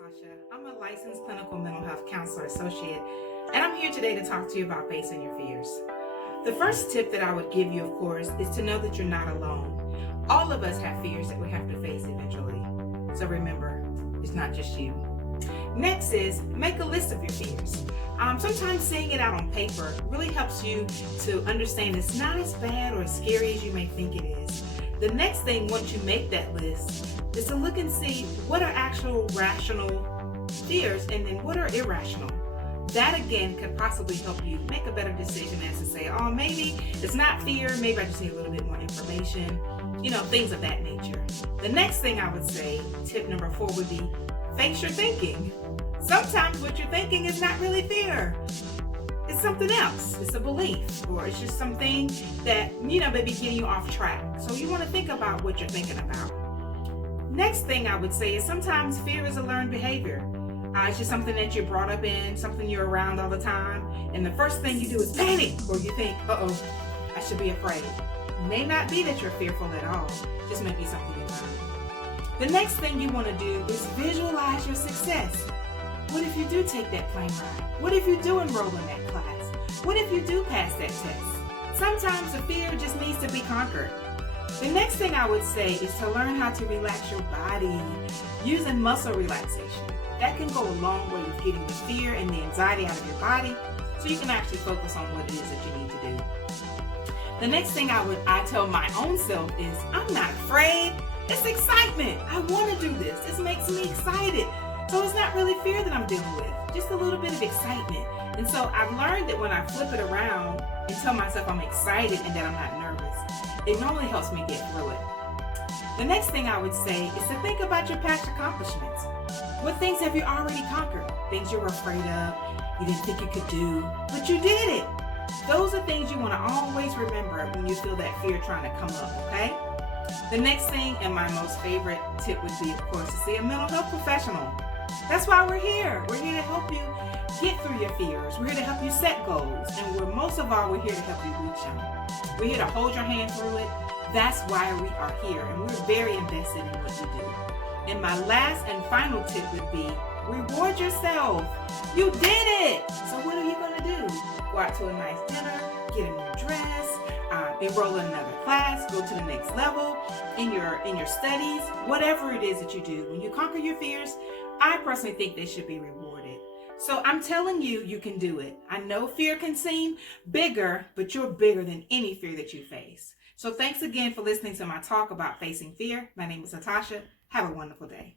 Natasha. I'm a licensed clinical mental health counselor associate, and I'm here today to talk to you about facing your fears. The first tip that I would give you, of course, is to know that you're not alone. All of us have fears that we have to face eventually. So remember, it's not just you. Next is make a list of your fears. Sometimes seeing it out on paper really helps you to understand it's not as bad or as scary as you may think it is. The next thing, once you make that list, is to look and see what are actual rational fears and then what are irrational. That again could possibly help you make a better decision as to say, oh, maybe it's not fear, maybe I just need a little bit more information, things of that nature. The next thing I would say, tip number 4 would be face your thinking. Sometimes what you're thinking is not really fear. It's something else. It's a belief, or it's just something that, may be getting you off track. So you want to think about what you're thinking about. Next thing I would say is sometimes fear is a learned behavior. It's just something that you're brought up in, something you're around all the time. And the first thing you do is panic, or you think, I should be afraid. It may not be that you're fearful at all. It just may be something you learn. The next thing you want to do is visualize your success. What if you do take that plane ride? What if you do enroll in that class? What if you do pass that test? Sometimes the fear just needs to be conquered. The next thing I would say is to learn how to relax your body using muscle relaxation. That can go a long way with getting the fear and the anxiety out of your body so you can actually focus on what it is that you need to do. The next thing I tell my own self is, I'm not afraid. It's excitement. I want to do this. This makes me excited. So it's not really fear that I'm dealing with, just a little bit of excitement. And so I've learned that when I flip it around and tell myself I'm excited and that I'm not nervous, it normally helps me get through it. The next thing I would say is to think about your past accomplishments. What things have you already conquered? Things you were afraid of, you didn't think you could do, but you did it. Those are things you want to always remember when you feel that fear trying to come up, okay? The next thing, and my most favorite tip would be, of course, to see a mental health professional. That's why we're here. We're here to help you get through your fears. We're here to help you set goals. And most of all, we're here to help you reach them. We're here to hold your hand through it. That's why we are here. And we're very invested in what you do. And my last and final tip would be reward yourself. You did it. So what are you going to do? Go out to a nice dinner, get a new dress, enroll in another class, go to the next level in your studies, whatever it is that you do. When you conquer your fears, I personally think they should be rewarded. So I'm telling you, you can do it. I know fear can seem bigger, but you're bigger than any fear that you face. So thanks again for listening to my talk about facing fear. My name is Natasha. Have a wonderful day.